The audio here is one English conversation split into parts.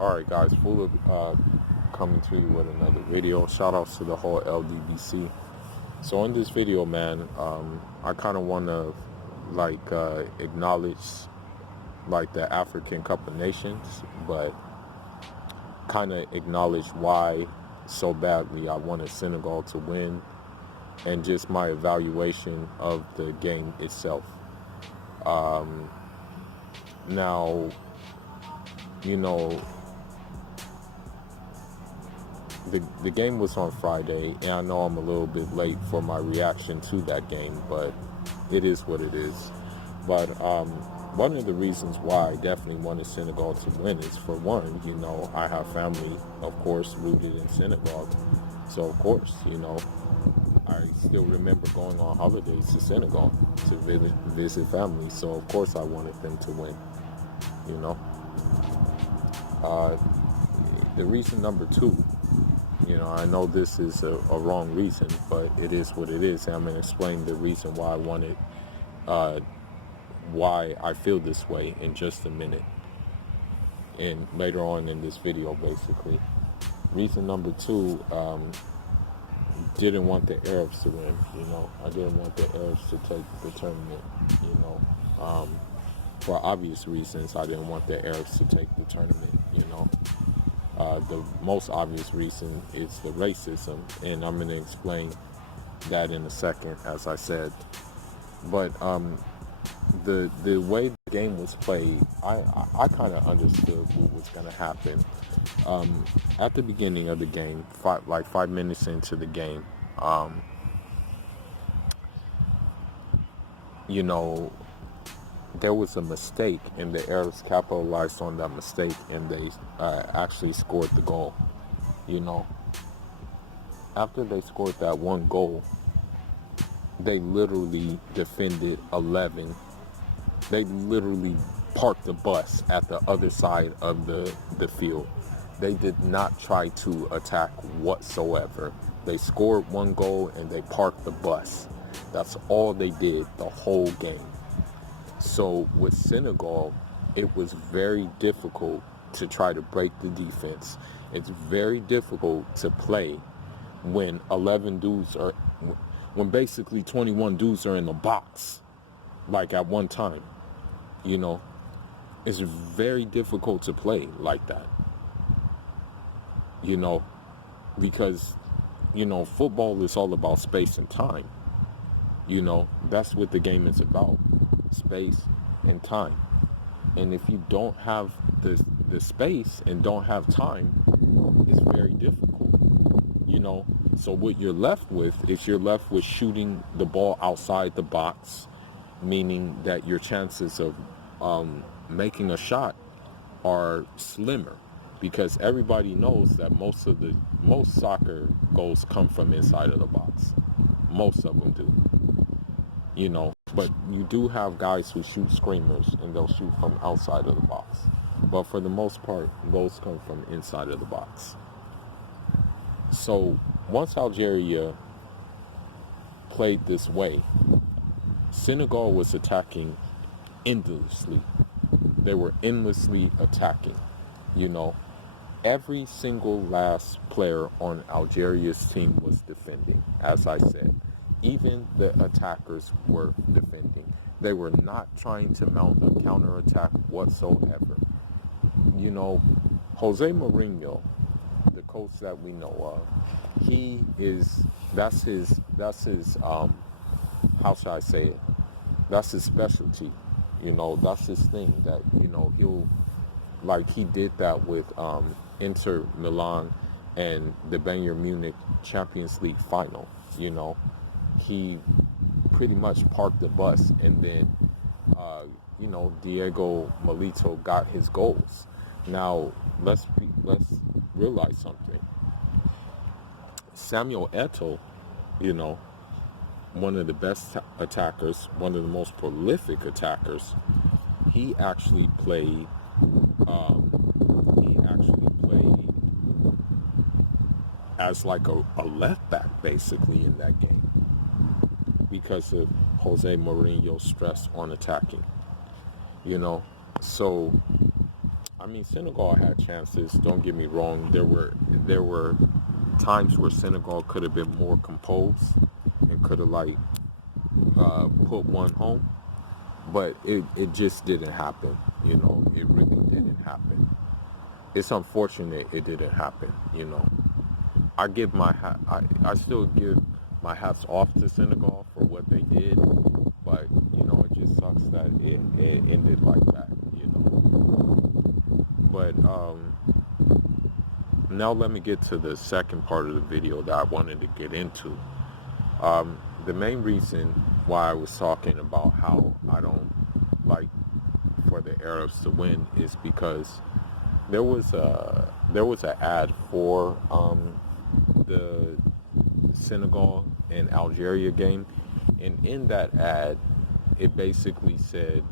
Alright guys, full of coming to you with another video. Shout outs to the whole LDBC. So in this video, man, I kind of want to acknowledge like the African Cup of Nations, but kind of acknowledge why so badly I wanted Senegal to win, and just my evaluation of the game itself. Now, you know, the game was on Friday, and I know I'm a little bit late for my reaction to that game, but it is what it is. But one of the reasons why I definitely wanted Senegal to win is, for one, I have family, of course, rooted in Senegal. So, of course, I still remember going on holidays to Senegal to visit family. So, of course, I wanted them to win, you know. The reason number two, I know this is a wrong reason, but it is what it is. And I'm going to explain the reason why I wanted, why I feel this way in just a minute. And later on in this video, basically. Reason number two, didn't want the Arabs to win, I didn't want the Arabs to take the tournament, for obvious reasons. I didn't want the Arabs to take the tournament, the most obvious reason is the racism, and I'm going to explain that in a second, as I said. But the way the game was played, I kind of understood what was going to happen. At the beginning of the game, 5 minutes into the game, there was a mistake, and the Arabs capitalized on that mistake, and they actually scored the goal. After they scored that one goal, they literally defended 11. They literally parked the bus at the other side of the field. They did not try to attack whatsoever. They scored one goal and they parked the bus. That's all they did the whole game. So with Senegal, it was very difficult to try to break the defense. It's very difficult to play when when basically 21 dudes are in the box, like at one time. It's very difficult to play like that. Because, football is all about space and time. That's what the game is about. Space and time. And if you don't have the space and don't have time, it's very difficult. So what you're left with is shooting the ball outside the box, meaning that your chances of making a shot are slimmer, because everybody knows that most soccer goals come from inside of the box. Most of them do. But you do have guys who shoot screamers, and they'll shoot from outside of the box. But for the most part, goals come from inside of the box. So once Algeria played this way, Senegal was attacking endlessly. They were endlessly attacking. Every single last player on Algeria's team was defending, as I said. Even the attackers were defending. They were not trying to mount a counterattack whatsoever. Jose Mourinho, the coach that we know of, that's his how should I say it? That's his specialty. That's his thing, that, he'll, like he did that with Inter Milan and the Bayern Munich Champions League final. He pretty much parked the bus, and then Diego Milito got his goals. Now let's realize something. Samuel Eto'o, one of the best attackers, one of the most prolific attackers, he actually played as like a left back, basically, in that game, because of Jose Mourinho's stress on attacking. So mean, Senegal had chances. Don't get me wrong. There were times where Senegal could have been more composed and could have like put one home, but it just didn't happen. You know, it really didn't happen. It's unfortunate it didn't happen. You know, I still give my hats off to Senegal for what they did, but you know, it just sucks that it ended like that. You know, but now let me get to the second part of the video that I wanted to get into. The main reason why I was talking about how I don't like for the Arabs to win is because there was an ad for the Senegal and Algeria game, and in that ad, it basically said,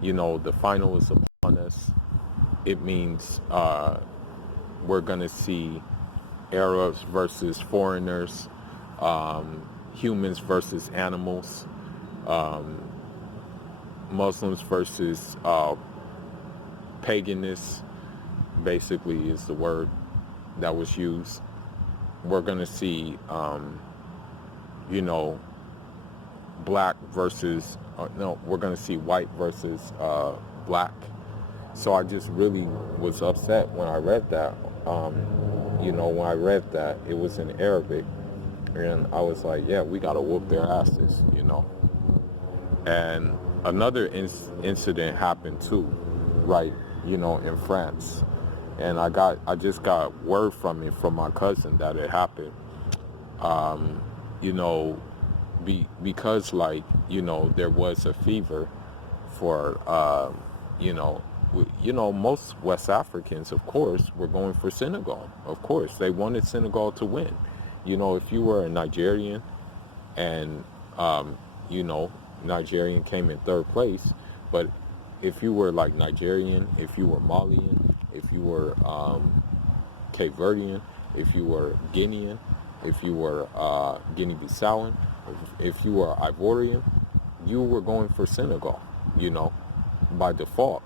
you know, the final is upon us. It means we're gonna see Arabs versus foreigners, humans versus animals, Muslims versus paganists, basically is the word that was used. We're going to see, you know, black versus, no, we're going to see white versus black. So I just really was upset when I read that. You know, when I read that, it was in Arabic. And I was like, yeah, we got to whoop their asses, you know. And another incident happened too, right, you know, in France. And I just got word from my cousin that it happened. You know, because like, you know, there was a fever for, you know, most West Africans, of course, were going for Senegal. Of course, they wanted Senegal to win. You know, if you were a Nigerian and, you know, Nigerian came in third place, but if you were like Nigerian, if you were Malian, if you were Cape Verdean, if you were Guinean, if you were Guinea-Bissauan, if you were Ivorian, you were going for Senegal, you know, by default.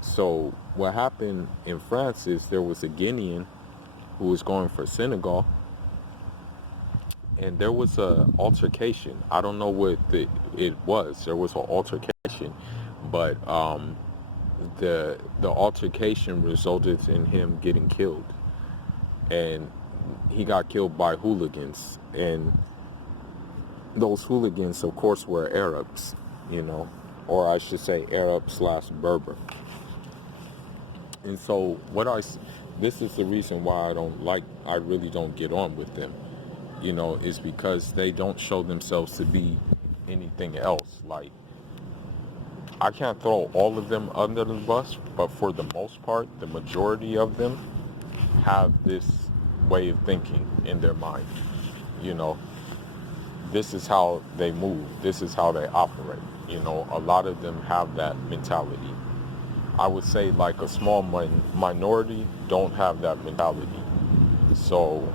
So what happened in France is there was a Guinean who was going for Senegal, and there was a altercation. I don't know what it was. There was an altercation, but the altercation resulted in him getting killed, and he got killed by hooligans, and those hooligans, of course, were Arabs, you know, or I should say Arab/Berber. And so this is the reason why I really don't get on with them, you know, is because they don't show themselves to be anything else. Like, I can't throw all of them under the bus, but for the most part, the majority of them have this way of thinking in their mind. You know, this is how they move. This is how they operate. You know, a lot of them have that mentality. I would say like a small minority don't have that mentality. So,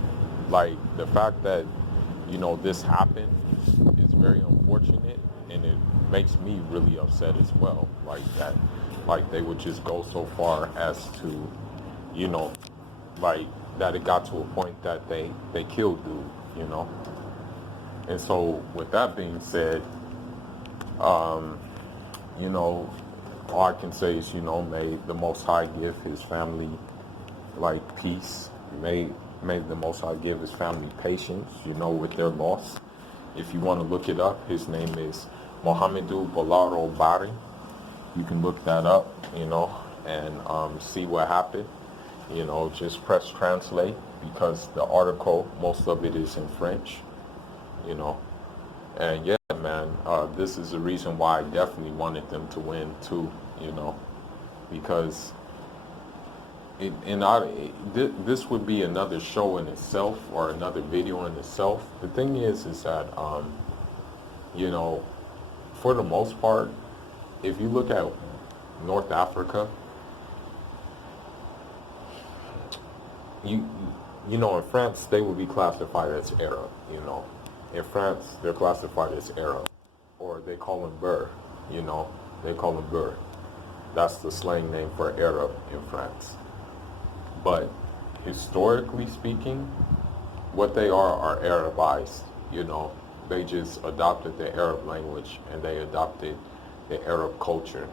like, the fact that, you know, this happened is very unfortunate, and it makes me really upset as well. Like that, like they would just go so far as to, you know, like that it got to a point that they killed dude, you know. And so with that being said, you know, all I can say is, you know, may the Most High give his family like peace. May the Most High give his family patience, you know, with their loss. If you want to look it up, his name is Mohamedou Bolaro Barry. You can look that up, you know, and see what happened. You know, just press translate, because the article, most of it is in French, you know. And yeah, man, this is the reason why I definitely wanted them to win too, you know, because this would be another show in itself, or another video in itself. The thing is that, you know, for the most part, if you look at North Africa, you know, in France, they would be classified as Arab, you know. In France, they're classified as Arab, or they call them Boer, you know, they call them Boer. That's the slang name for Arab in France. But historically speaking, what they are Arabized. You know, they just adopted the Arab language and they adopted the Arab culture,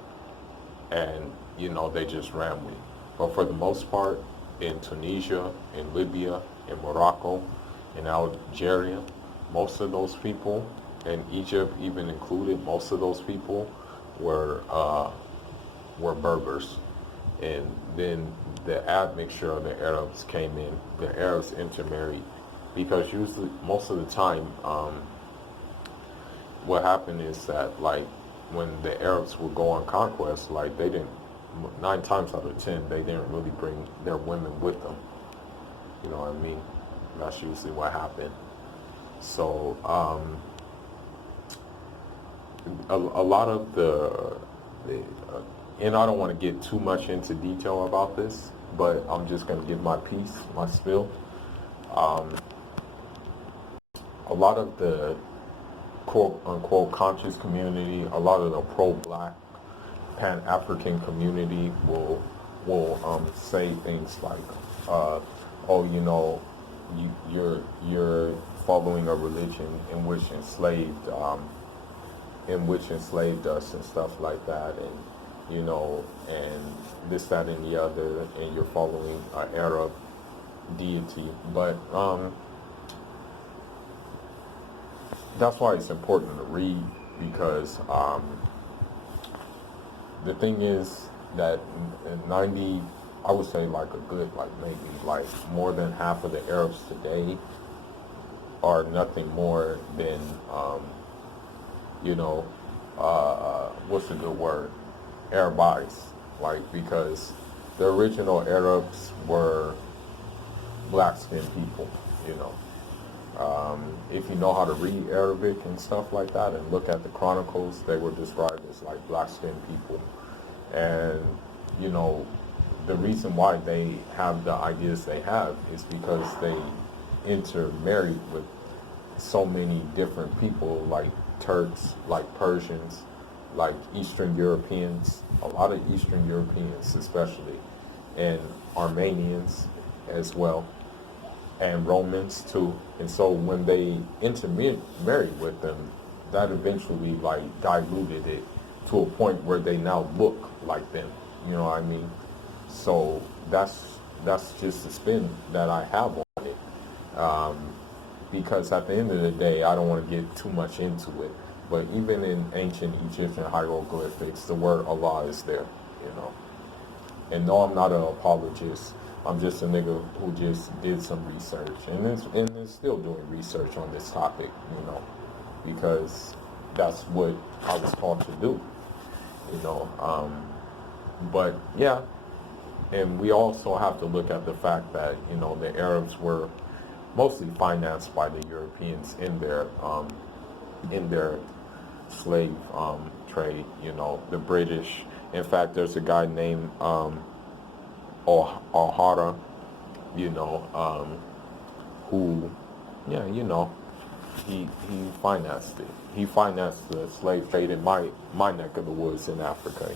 and they just ran with it. But for the most part, in Tunisia, in Libya, in Morocco, in Algeria, most of those people, and Egypt even included, most of those people were Berbers. And then the admixture of the Arabs came in. The Arabs intermarried because usually, most of the time, what happened is that, like, when the Arabs would go on conquest, like, they didn't, 9 times out of 10, they didn't really bring their women with them. You know what I mean? That's usually what happened. So, a lot of the and I don't want to get too much into detail about this, but I'm just going to give my piece, my spill. Um, a lot of the quote unquote conscious community, a lot of the pro-black Pan-African community will say things like, "Oh, you're following a religion in which enslaved us and stuff like that, and this, that, and the other, and you're following an Arab deity." But that's why it's important to read, because the thing is that 90, I would say, like a good, like maybe like more than half of the Arabs today are nothing more than, what's a good word? Arabized. Like, because the original Arabs were black-skinned people, you know. If you know how to read Arabic and stuff like that and look at the chronicles, they were described as like black-skinned people. And, the reason why they have the ideas they have is because they intermarried with so many different people, like Turks, like Persians, like Eastern Europeans, a lot of Eastern Europeans especially, and Armenians as well, and Romans too. And so when they intermarried with them, that eventually like diluted it to a point where they now look like them. You know what I mean? So that's just the spin that I have on it. Because at the end of the day, I don't want to get too much into it, but even in ancient Egyptian hieroglyphics, the word Allah is there, you know. And no, I'm not an apologist. I'm just a nigga who just did some research and is still doing research on this topic, because that's what I was taught to do, But yeah, and we also have to look at the fact that, the Arabs were mostly financed by the Europeans in their slave trade. The British. In fact, there's a guy named O'Hara, who, yeah, he financed it. He financed the slave trade in my neck of the woods in Africa.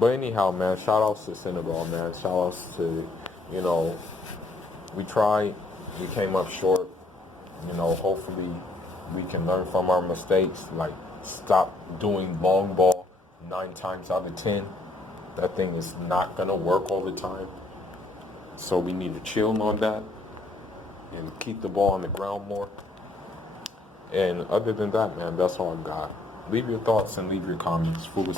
But anyhow, man, shout outs to Senegal, man. Shout outs to, we tried, we came up short. Hopefully we can learn from our mistakes. Like, stop doing long ball 9 times out of 10. That thing is not gonna work all the time. So we need to chill on that and keep the ball on the ground more. And other than that, man, that's all I got. Leave your thoughts and leave your comments. Foolish